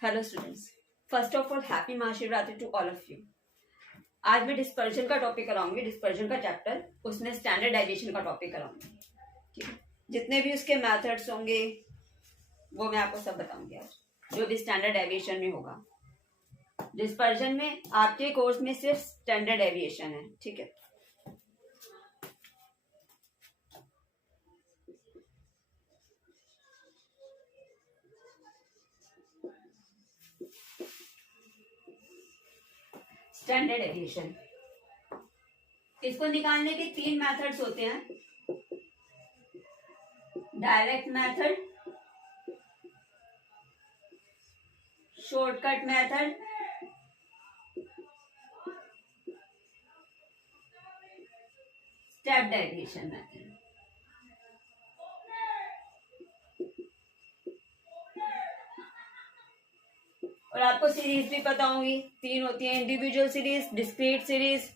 Hello students, first of all happy Mahashivratri to all of you. आज मैं dispersion का topic कराऊंगी, डिस्पर्जन का चैप्टर, उसमें स्टैंडर्डाइजेशन का टॉपिक कराऊंगी। ठीक है, जितने भी उसके मेथड्स होंगे वो मैं आपको सब बताऊंगी आज, जो भी स्टैंडर्ड एविएशन में होगा। डिस्पर्जन में आपके कोर्स में सिर्फ स्टैंडर्ड एविएशन है। ठीक है, स्टैंडर्ड एविएशन, इसको निकालने के 3 मेथड्स होते हैं। Direct method, shortcut method, step deviation method. और आपको सीरीज भी पता होंगी, 3 होती है, इंडिविजुअल सीरीज, डिस्क्रीट सीरीज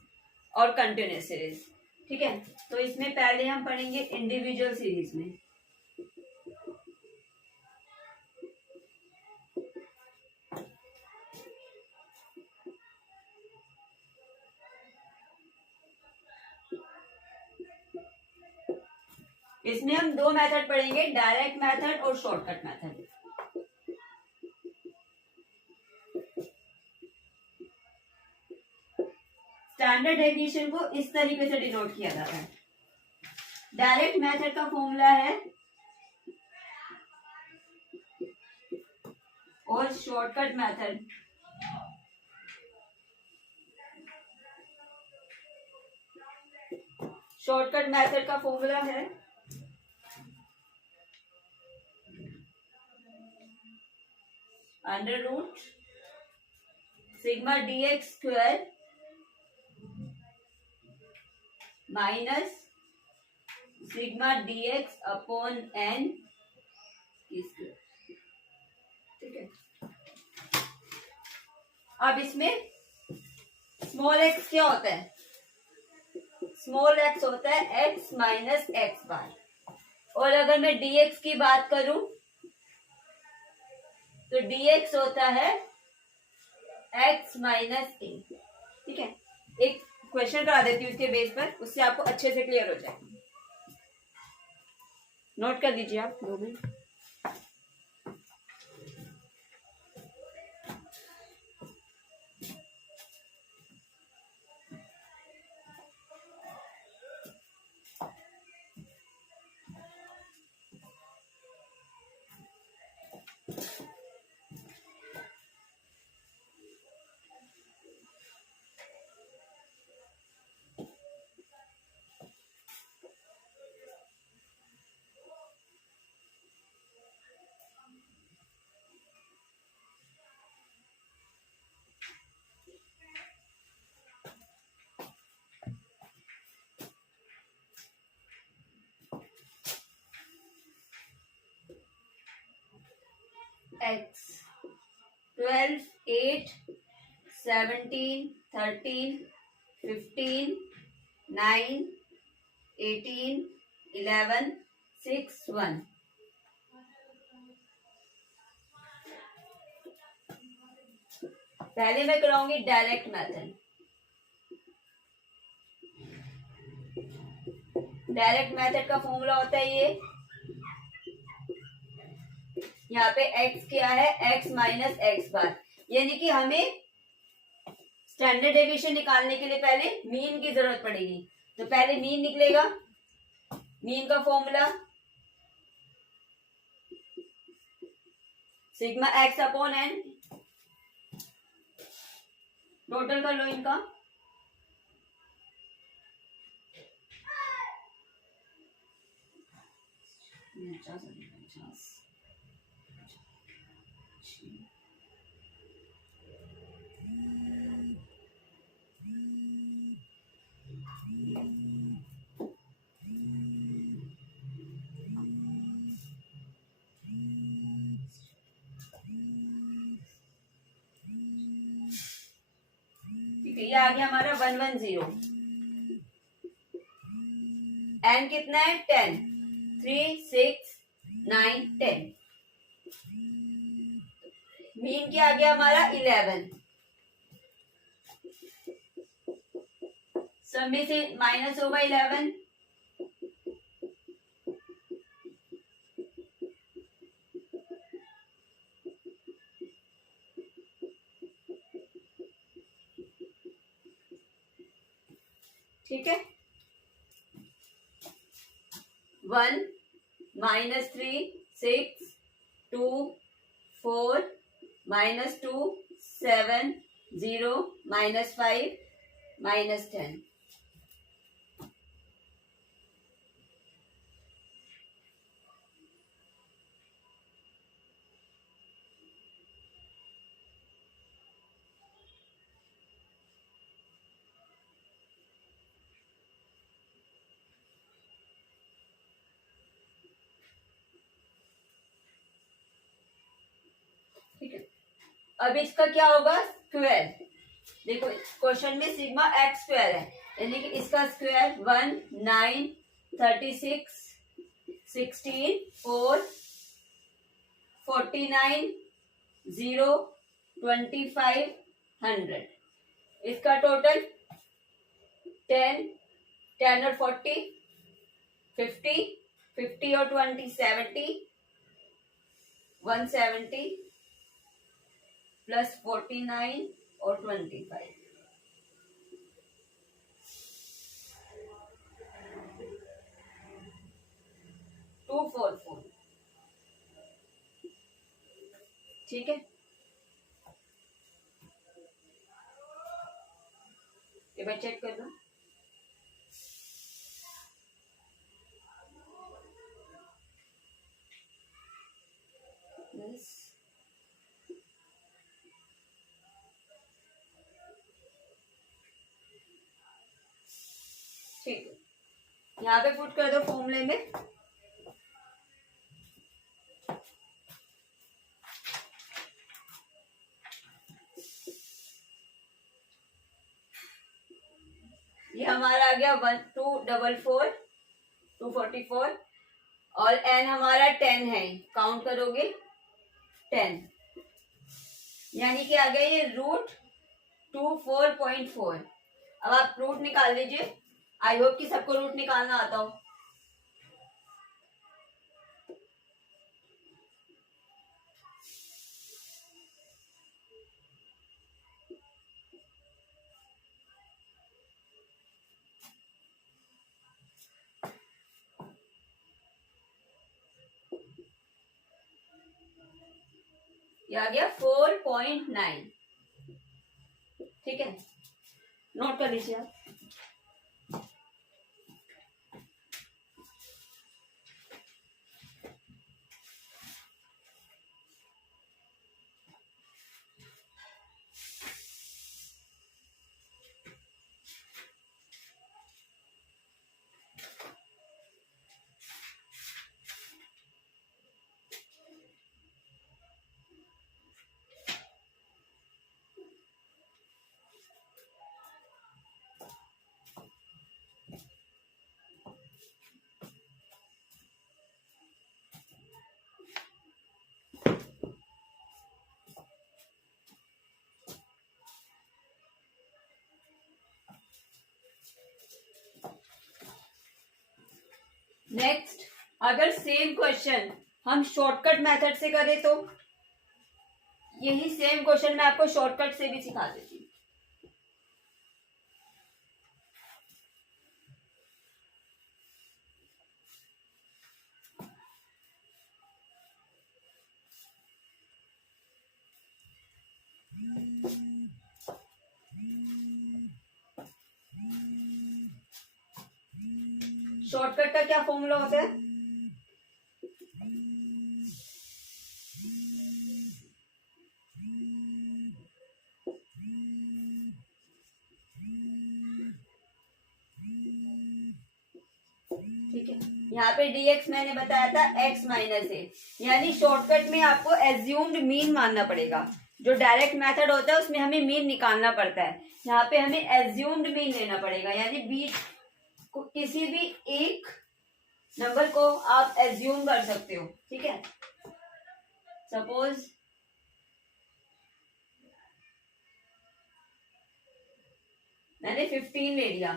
और कंटिन्यूस सीरीज। ठीक है, तो इसमें पहले हम पढ़ेंगे इंडिविजुअल सीरीज में। इसमें हम 2 मेथड पढ़ेंगे, डायरेक्ट मेथड और शॉर्टकट मेथड। स्टैंडर्ड डेविएशन को इस तरीके से डिनोट किया जाता है। डायरेक्ट मेथड का फॉर्मूला है और शॉर्टकट मेथड का फॉर्मूला है under root sigma dx square minus sigma dx upon n square. ठीक है, अब इसमें स्मॉल x क्या होता है? स्मॉल x होता है x माइनस एक्स बार। और अगर मैं dx की बात करूं तो dx होता है x माइनस ए। ठीक है, एक क्वेश्चन करा देती हूँ इसके बेस पर, उससे आपको अच्छे से क्लियर हो जाएगा। नोट कर लीजिए आप 2 मिनट। x 12 8 17 13 15 9 18 11 6 1। पहले मैं कराऊंगी डायरेक्ट मेथड। डायरेक्ट मेथड का फॉर्मूला होता है ये, यहाँ पे x क्या है? x माइनस एक्स बार। यानी कि हमें स्टैंडर्ड डेविएशन निकालने के लिए पहले मीन की जरूरत पड़ेगी। तो पहले मीन निकलेगा। मीन का formula sigma x upon n। Total कर लो इनका। ये आ गया हमारा 110। n कितना है? 10। 3 6 9 10। मीन क्या आ गया हमारा 11, सब में से माइनस होगा 11, ठीक है। 1 -3 6 2 4 -2 7 0 -5 -10, ठीक है। अब इसका क्या होगा स्क्वायर, देखो क्वेश्चन में सिग्मा एक्स स्क्वायर है, यानी कि इसका स्क्वायर 1 9 36 16 4 49 0 25 100, इसका टोटल 10 10 और 40 50 50 और 20 70 170 प्लस 49 और 25 244, ठीक है। एक बार चेक कर लो, ठीक है। यहाँ पे पुट कर दो फॉर्मूले में, ये हमारा आ गया 1244 244 और n हमारा 10 है, काउंट करोगे 10, यानी कि आ गया ये √24.4। अब आप रूट निकाल लीजिए, आई होप कि सबको रूट निकालना आता हो। ये आ गया 4.9, ठीक है, नोट कर लीजिए आप। नेक्स्ट, अगर सेम क्वेश्चन हम शॉर्टकट मेथड से करें तो यही सेम क्वेश्चन मैं आपको शॉर्टकट से भी सिखा देती हूँ। शॉर्टकट का क्या फॉर्मूला होता है, ठीक है। यहाँ पे dx मैंने बताया था x माइनस ए, यानी शॉर्टकट में आपको एज्यूम्ड मीन मानना पड़ेगा। जो डायरेक्ट मेथड होता है उसमें हमें मीन निकालना पड़ता है, यहाँ पे हमें एज्यूम्ड मीन लेना पड़ेगा, यानी बीच को किसी भी एक नंबर को आप एज्यूम कर सकते हो, ठीक है। सपोज मैंने 15 ले लिया,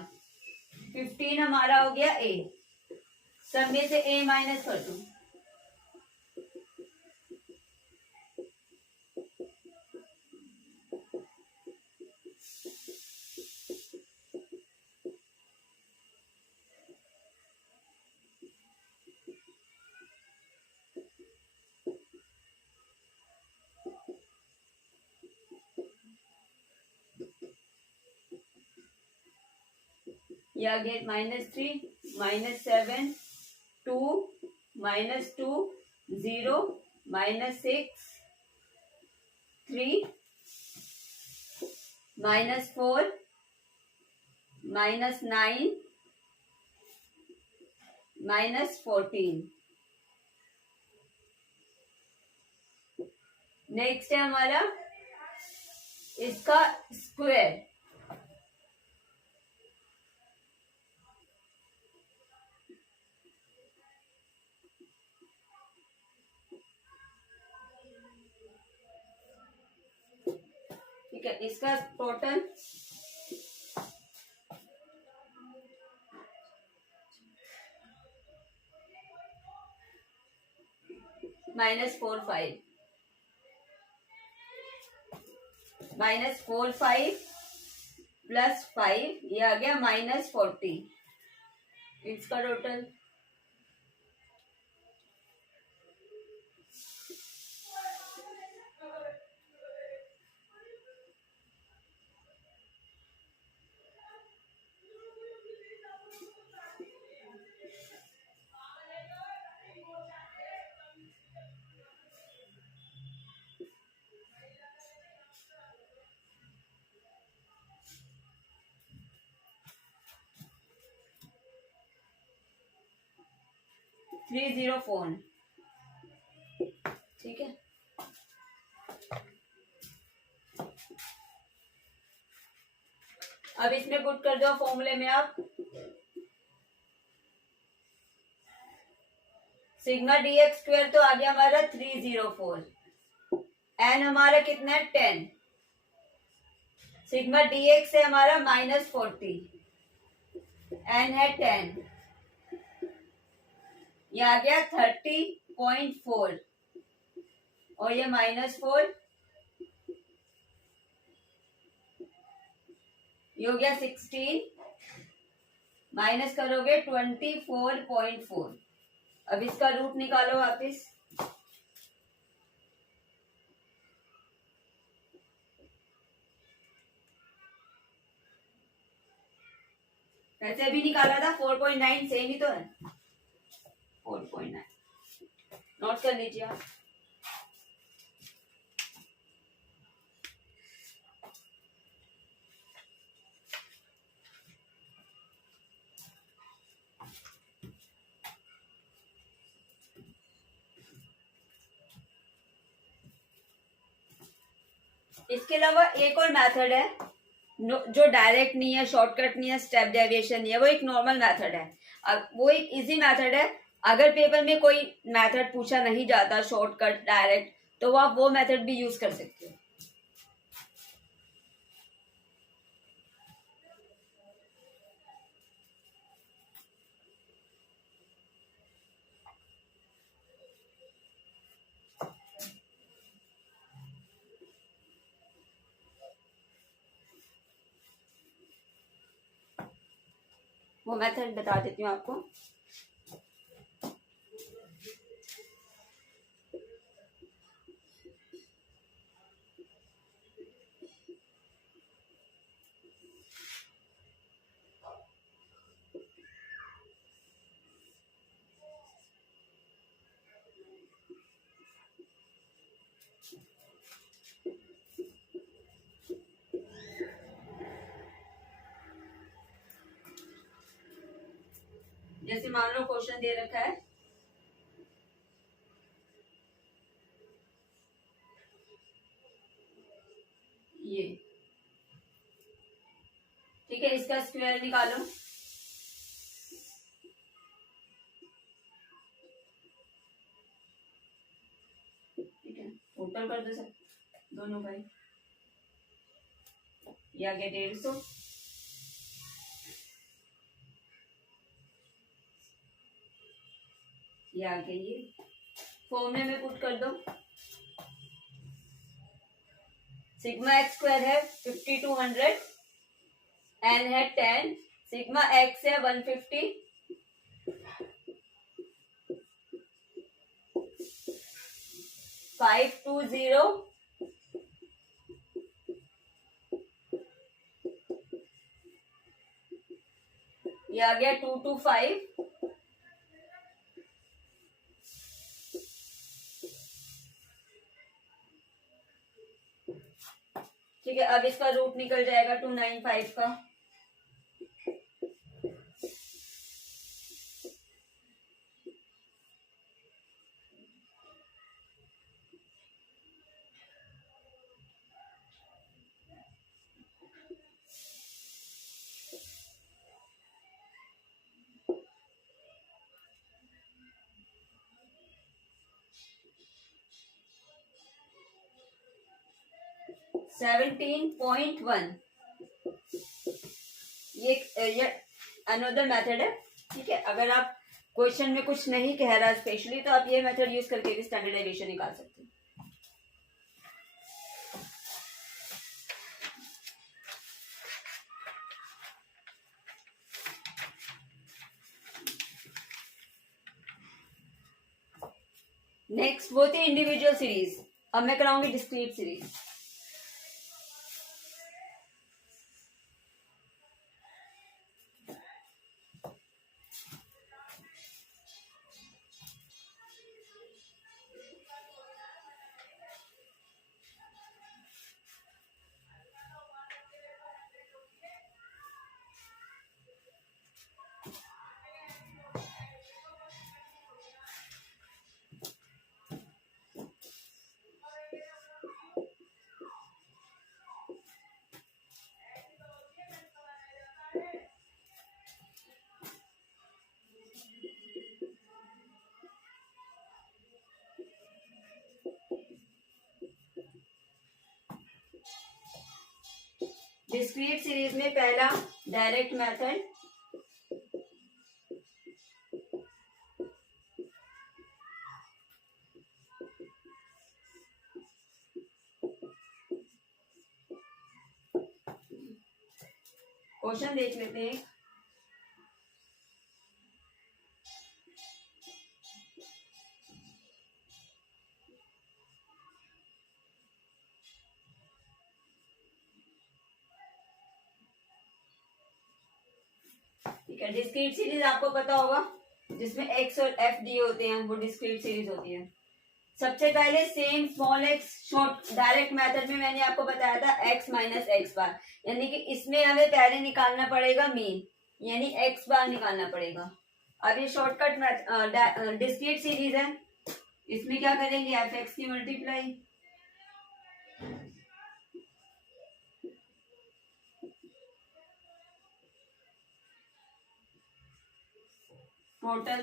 15 हमारा हो गया ए, सब में से ए माइनस कर दो, ये आ गया -3 -7 2 -2 0 -6 3 -4 -9 -14। नेक्स्ट है हमारा इसका स्क्वायर, ठीक है, इसका टोटल -4 5 प्लस 5, ये आ गया -40, इसका टोटल 304, ठीक है। अब इसमें पुट कर दो फॉर्मूले में आप सिग्मा dx स्क्वायर, तो आ गया हमारा 304, एन हमारा कितना है 10, सिग्मा dx है हमारा -40, एन है 10, ये आ गया 30.4 और ये -4, ये हो गया 16, माइनस करोगे 24.4। अब इसका रूट निकालो वापिस, वैसे भी निकाला था 4.9, सेम ही तो है 4.9, नोट कर लीजिए आप। इसके अलावा एक और मेथड है जो डायरेक्ट नहीं है, शॉर्टकट नहीं है, स्टेप डेविएशन नहीं है, वो एक नॉर्मल मेथड है। अब वो एक इजी मेथड है, अगर पेपर में कोई मेथड पूछा नहीं जाता शॉर्टकट डायरेक्ट, तो आप वो मेथड भी यूज कर सकते हो। वो मेथड बता देती हूँ आपको। जैसे मान लो क्वेश्चन दे रखा है, ये ठीक है, इसका स्क्वायर निकालो, ठीक है, टोटल कर दो सब दोनों भाई, ये आ गया 150, ये आ गया, ये फॉर्मूले में पुट कर दो। सिग्मा एक्स स्क्वायर है 5200, एन है 10, सिग्मा एक्स है 150, फाइव टू जीरो, ये आ गया 225, ठीक है। अब इसका रूट निकल जाएगा 295 का। सेवनटीन पॉइंट वन, ये अनदर मेथड है, ठीक है। अगर आप क्वेश्चन में कुछ नहीं कह रहा स्पेशली, तो आप ये मेथड यूज करके भी स्टैंडर्डाइजेशन निकाल सकते हैं। नेक्स्ट वो थी इंडिविजुअल सीरीज, अब मैं कराऊंगी डिस्क्रीट सीरीज। डिस्क्रीट सीरीज में पहला डायरेक्ट मेथड, क्वेश्चन देख लेते हैं। ठीक है, डिस्क्रीट सीरीज आपको पता होगा, जिसमें एक्स और एफ दिए होते हैं, वो डिस्क्रीट सीरीज होती है। सबसे पहले same small x short direct method में मैंने आपको बताया था एक्स माइनस एक्स बार, यानी कि इसमें हमें पहले निकालना पड़ेगा मीन, यानी एक्स बार निकालना पड़ेगा। अब ये शॉर्टकट डिस्क्रीट सीरीज है, इसमें क्या करेंगे, एफ एक्स की multiply, total,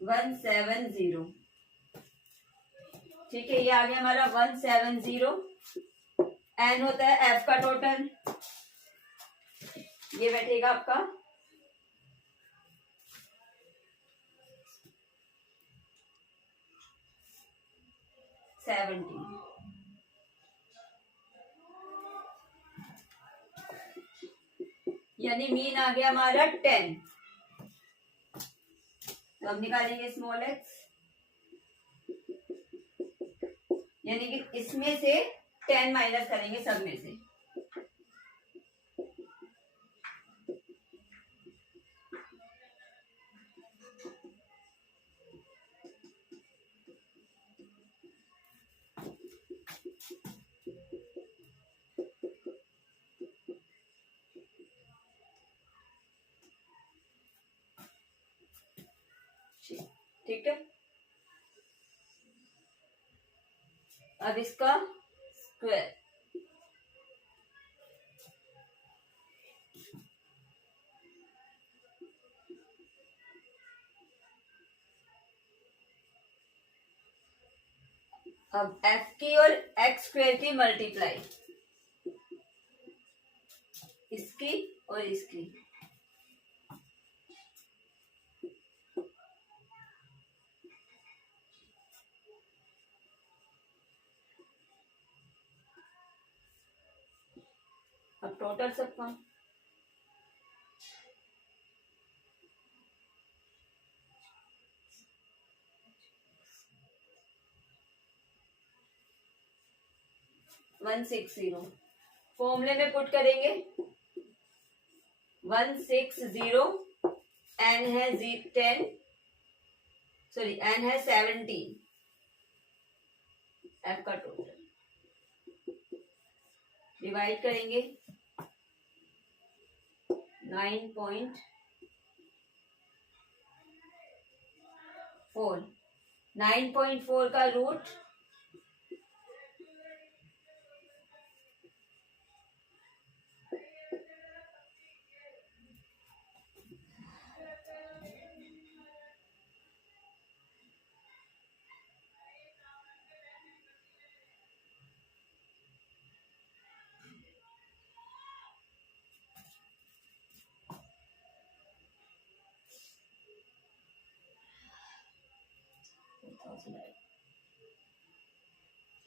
one seven zero. ठीक है, ये आ गया हमारा 170। एन होता है एफ का टोटल, ये बैठेगा आपका 70, यानी मीन आ गया हमारा 10। तो हम निकालेंगे स्मॉल एक्स, यानी कि इसमें से 10 माइनस करेंगे सब में से, ठीक है। अब इसका स्क्वायर, अब एफ की और एक्स स्क्वायर की मल्टीप्लाई, इसकी और इसकी, अब टोटल सबका 160 फॉर्मूले में पुट करेंगे 160, एन है 10, सॉरी एन है 17, एफ का टोटल डिवाइड करेंगे 9.4, 9.4 का रूट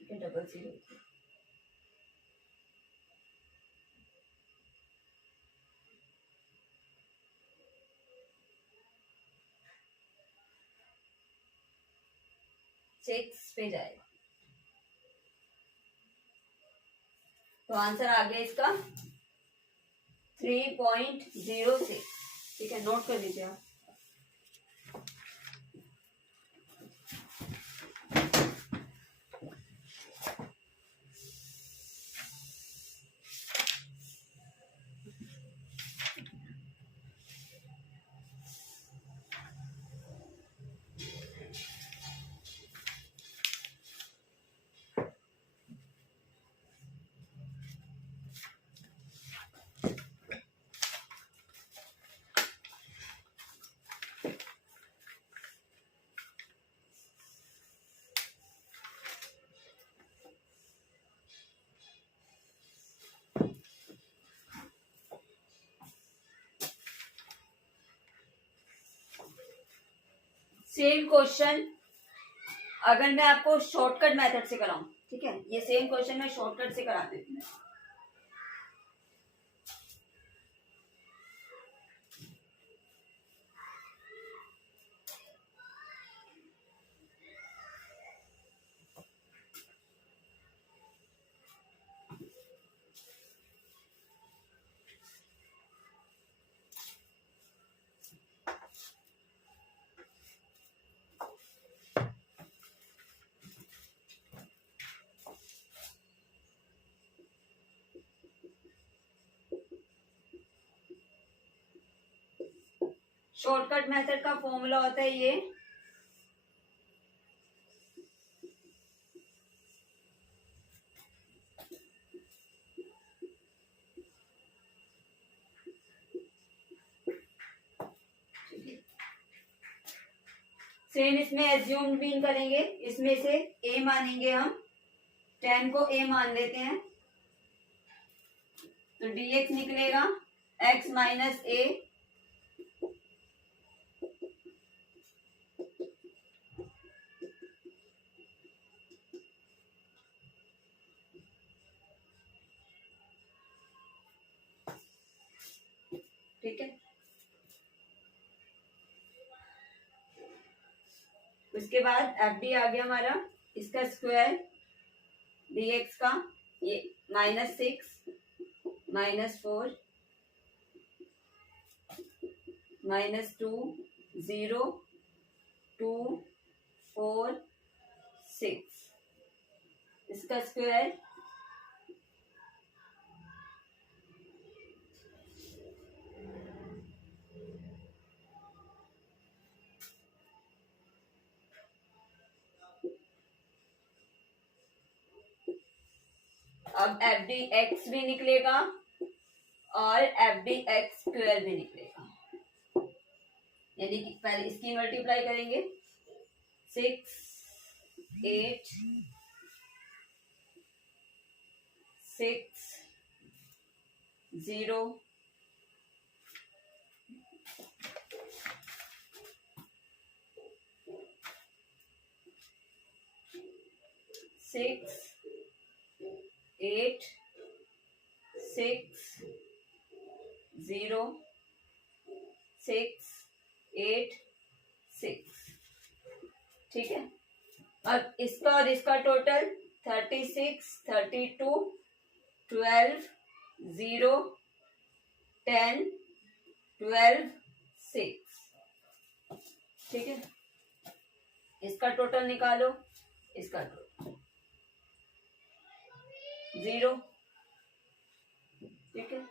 00, 6 पे जाएगा। तो आंसर आ गया इसका 3.06। ठीक है, नोट कर लीजिए आप। सेम क्वेश्चन अगर मैं आपको शॉर्टकट मेथड से कराऊं, ठीक है, ये सेम क्वेश्चन मैं शॉर्टकट से करा देती हूँ। शॉर्टकट मेथड का फॉर्मूला होता है ये, सेम इसमें एज्यूम भी करेंगे, इसमें से ए मानेंगे हम, 10 को ए मान लेते हैं, तो dx निकलेगा x माइनस ए, ठीक है। उसके बाद एफ डी आ गया हमारा, इसका स्क्वायर dx का, ये -6 -4 -2 0 2 4 6, इसका स्क्वायर अब एफ डी एक्स भी निकलेगा और एफ डी एक्स स्क्वायर भी निकलेगा, यानी कि पहले इसकी मल्टीप्लाई करेंगे 6 8 6 0 6 8 6 0 6 8 6। ठीक है, अब इसका और इसका टोटल 36 32 12 0 10 12 6। ठीक है, इसका टोटल निकालो, इसका टोटल 0। ठीक है,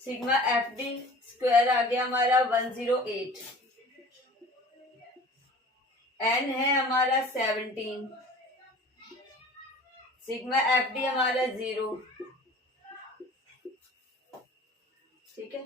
सिग्मा एफ डी स्क्वायर आ गया हमारा 108। एन है हमारा 17। सिग्मा एफ डी हमारा 0। ठीक है,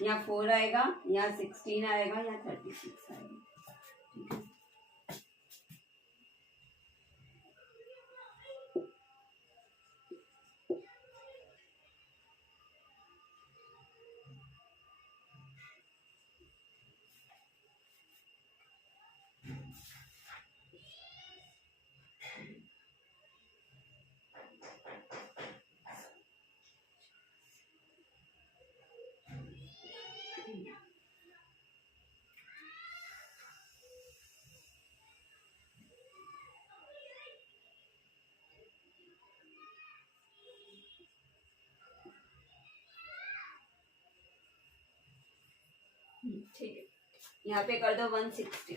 यहाँ 4 आएगा, यहाँ 16 आएगा, यहाँ 36 आएगा। ठीक है, ठीक है, यहाँ पे कर दो 160,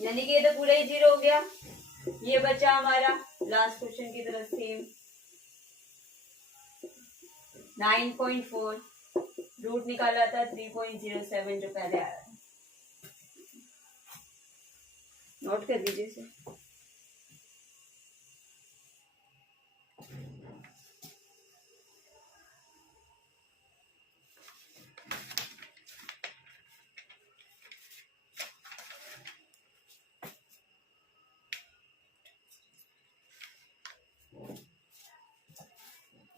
यानी कि ये तो पूरा ही 0 हो गया। ये बचा हमारा लास्ट क्वेश्चन की तरफ सेम 9.4, रूट निकाला था 3.07 जो पहले आया था। नोट कर दीजिए इसे।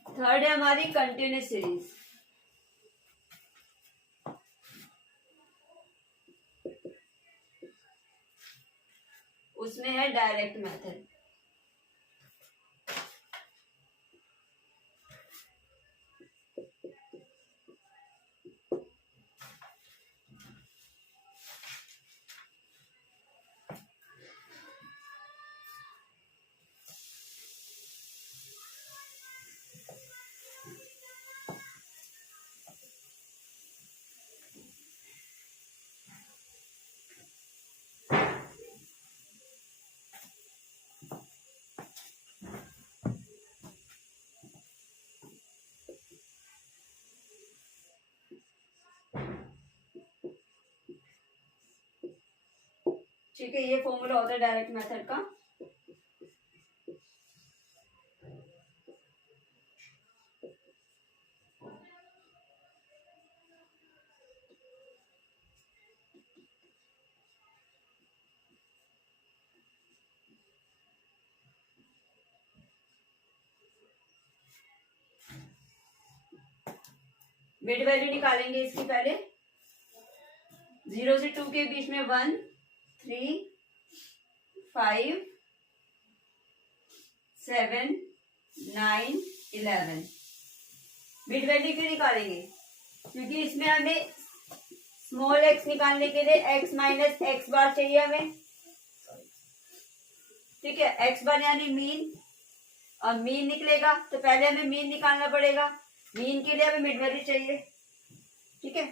थर्ड है हमारी कंटिन्यूस सीरीज। उसमें है डायरेक्ट मेथड। ठीक है, ये फॉर्मूला होता है डायरेक्ट मेथड का। मिड वैल्यू निकालेंगे इसकी पहले। 0 से 2 के बीच में 1 3 5 7 9 11। मिड वैल्यू क्यों निकालेंगे? क्योंकि इसमें हमें स्मॉल एक्स निकालने के लिए एक्स माइनस एक्स बार चाहिए हमें, ठीक है। एक्स बार यानी मीन, और मीन निकलेगा तो पहले हमें मीन निकालना पड़ेगा, मीन के लिए हमें मिड वैल्यू चाहिए, ठीक है।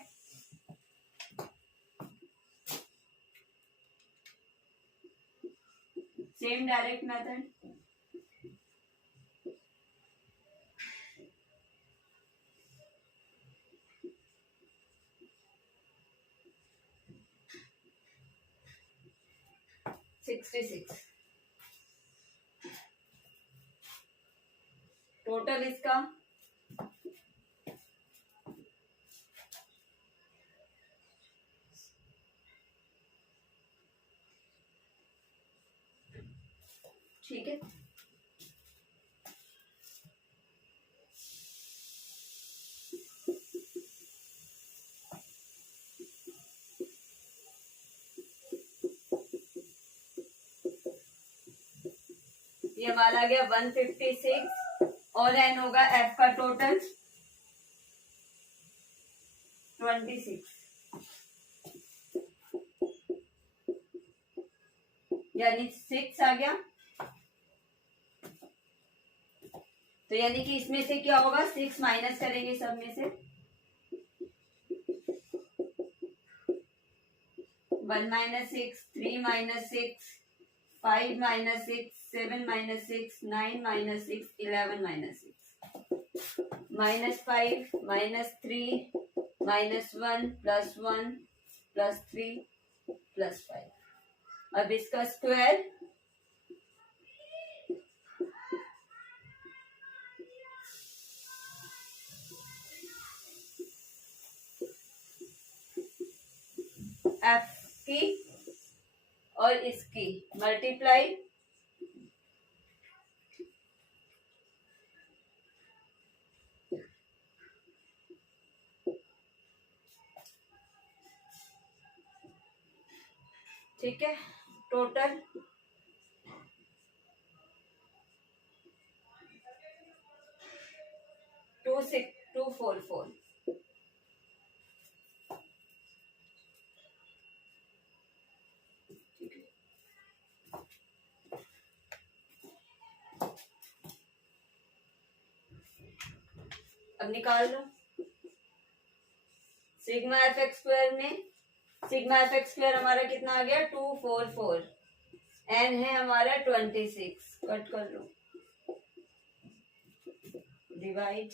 सेम डायरेक्ट मेथड, टोटल इसका 66, ठीक है। ये हमारा आ गया 156 और एन होगा एफ का टोटल 26, यानी 6 आ गया। तो यानी कि इसमें से क्या होगा, 6 माइनस करेंगे सब में से, 1 minus 6, 3 minus 6, 5 minus 6, 7 minus 6, 9 minus 6, 11 minus 6, -5 -3 -1 +1 +3 +5। अब इसका स्क्वायर, एफ की और इसकी मल्टीप्लाई, ठीक है। टोटल 244। अब निकाल लो सिग्मा एफ एक्स स्क्वायर में, सिग्मा एफ एक्स स्क्वायर हमारा कितना आ गया 244, एन है हमारा 26, कट कर लो, डिवाइड,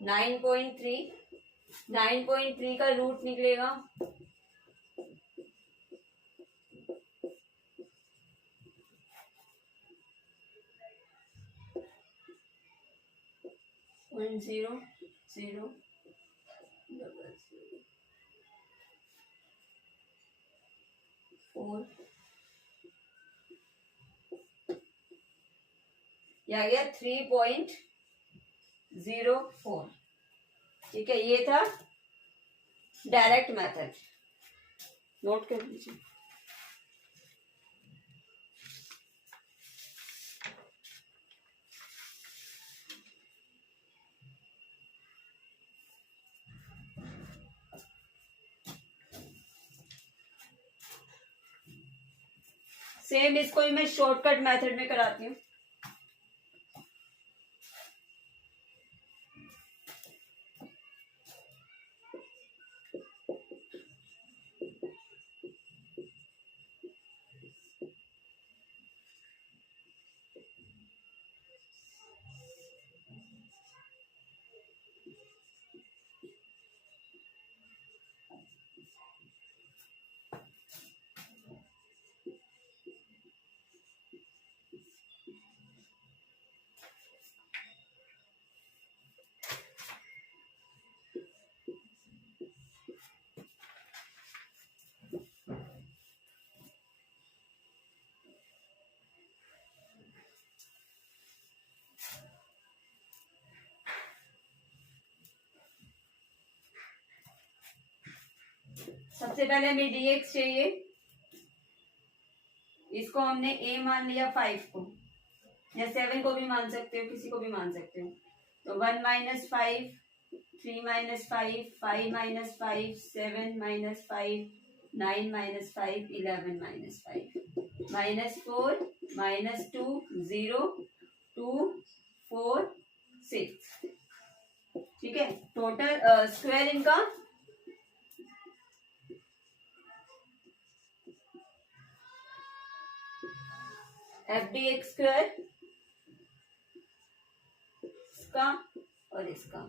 नाइन पॉइंट थ्री का रूट निकलेगा 0.000004, यह आ गया 3.04, ठीक है। ये था डायरेक्ट मेथड, नोट कर लीजिए। सेम इसको ही मैं शॉर्टकट मेथड में कराती हूँ। सबसे पहले हमें dx चाहिए, इसको हमने ए मान लिया 5 को, या 7 को भी मान सकते हो, किसी को भी मान सकते हो। तो 1 minus 5, 3 minus 5, 5 minus 5, 7 minus 5, 9 minus 5, 11 minus 5, -4, -2, 0, 2, 4, 6। ठीक है, टोटल स्क्वायर इनका FDX स्क्वायर, इसका और इसका,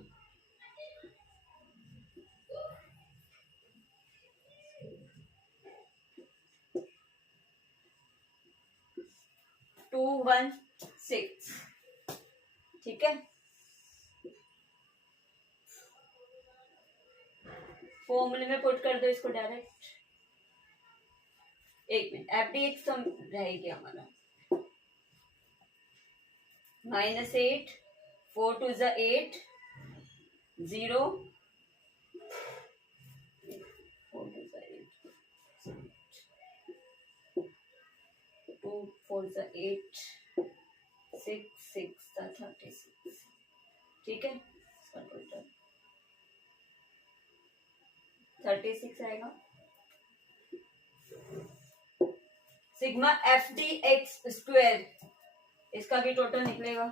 टू 1 6। ठीक है, फॉर्मूले में पुट कर दो इसको डायरेक्ट। एक मिनट, FDX तो रहेगी हमारा -8, 4 2 ज़ा 8, 0, 4 2 ज़ा 8, 2 4 ज़ा 8, 6 6 ज़ा 36। ठीक है, इसका टोटल 36 आएगा। सिग्मा FDX स्क्वायर, इसका भी टोटल निकलेगा।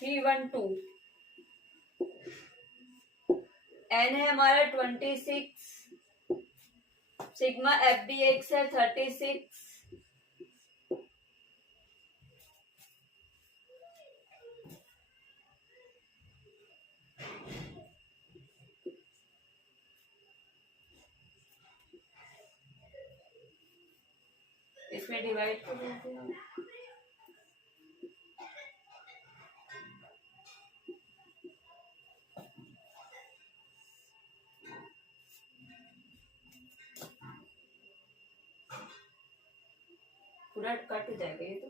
थ्री 1 2, N है हमारा 26, सिग्मा FDX है 36, इसमें डिवाइड कर देते हैं। पूरा कट हो जाएगा ये तो।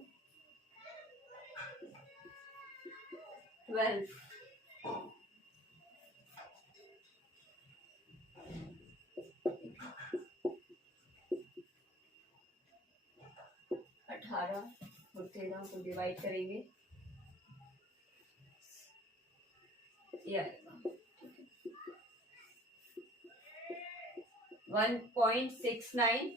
12, और 13 को डिवाइड करेंगे, ये आएगा 1.69,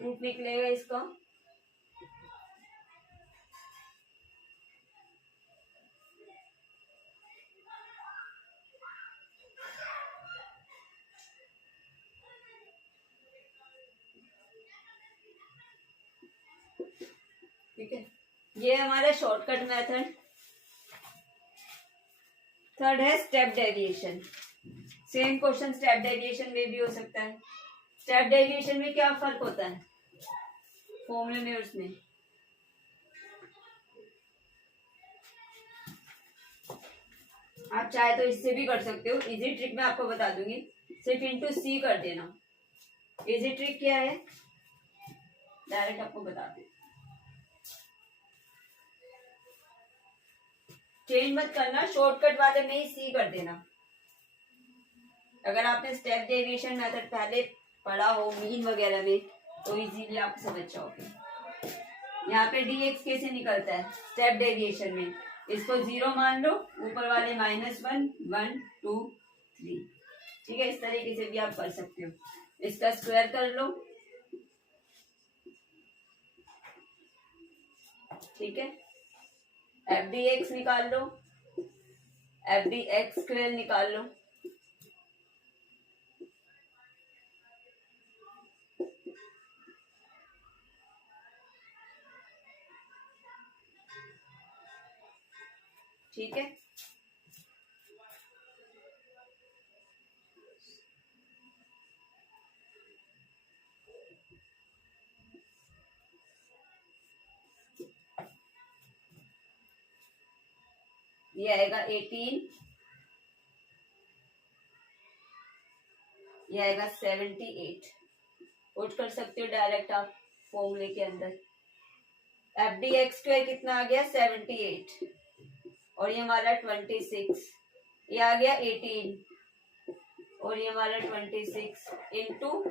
रूट निकलेगा इसका ठीक है। ये हमारा शॉर्टकट मेथड। थर्ड है step deviation. Same question step deviation में भी हो सकता है। स्टेप डेविएशन में क्या फर्क होता है फॉर्मूले में उसमें? आप चाहे तो इससे भी कर सकते हो, इजी ट्रिक मैं आपको बता दूंगी, सिर्फ इंटू सी कर देना। इजी ट्रिक क्या है डायरेक्ट आपको बता दें, चेंज मत करना, शॉर्टकट वाले में ही सी कर देना। अगर आपने स्टेप डेविएशन मेथड पहले पढ़ा हो मीन वगैरह में तो इजीली आप समझ जाओगे। यहाँ पे dx कैसे निकलता है स्टेप डेविएशन में, इसको 0 मान लो, ऊपर वाले -1 1 2 3। ठीक है, इस तरीके से भी आप कर सकते हो। इसका स्क्वायर कर लो, ठीक है, एफ डी एक्स निकाल लो, एफ डी एक्स स्क्वायर निकाल लो। ठीक है, ये आएगा 18, ये आएगा 78। पुट कर सकते हो डायरेक्ट आप फॉर्मूले के अंदर। एफ डी एक्स स्क्वायर कितना आ गया 78 और ये हमारा 26, ये आ गया 18 और ये हमारा 26 इंटू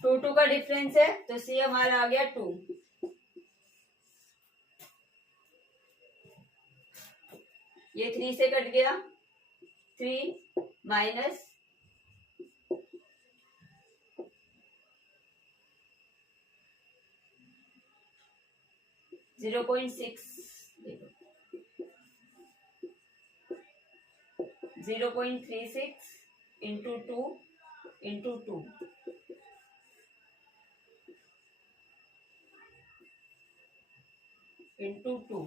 2 का डिफरेंस है तो सी हमारा आ गया 2। ये 3 से कट गया, 3 minus 0.6, 0.36 into 2 into 2। Into 2।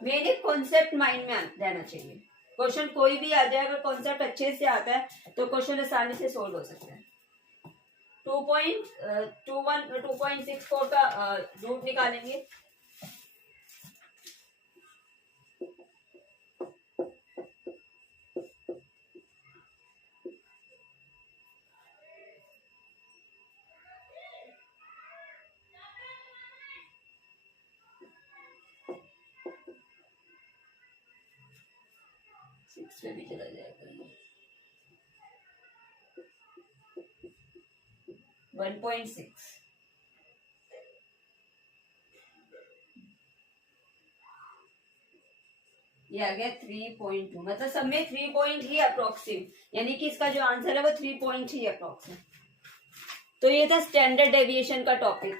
Main एक कॉन्सेप्ट माइंड में रहना चाहिए। क्वेश्चन कोई भी आ जाए, अगर कॉन्सेप्ट अच्छे से आता है तो क्वेश्चन आसानी से सोल्व हो सकता है। 2.64 का रूट निकालेंगे। सिक्स में भी चला जाएगा। 1.6 ये आ गया 3.2, मतलब सब में 3 पॉइंट ही अप्रोक्सीमेट, यानी कि इसका जो आंसर है वो 3 पॉइंट ही अप्रोक्सीमेट। तो ये था स्टैंडर्ड डेविएशन का टॉपिक।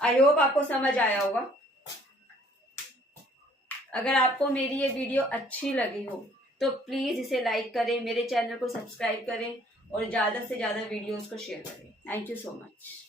आई होप आपको समझ आया होगा। अगर आपको मेरी ये वीडियो अच्छी लगी हो तो प्लीज इसे लाइक करें, मेरे चैनल को सब्सक्राइब करें और ज्यादा से ज्यादा वीडियोस को शेयर करें। Thank you so much.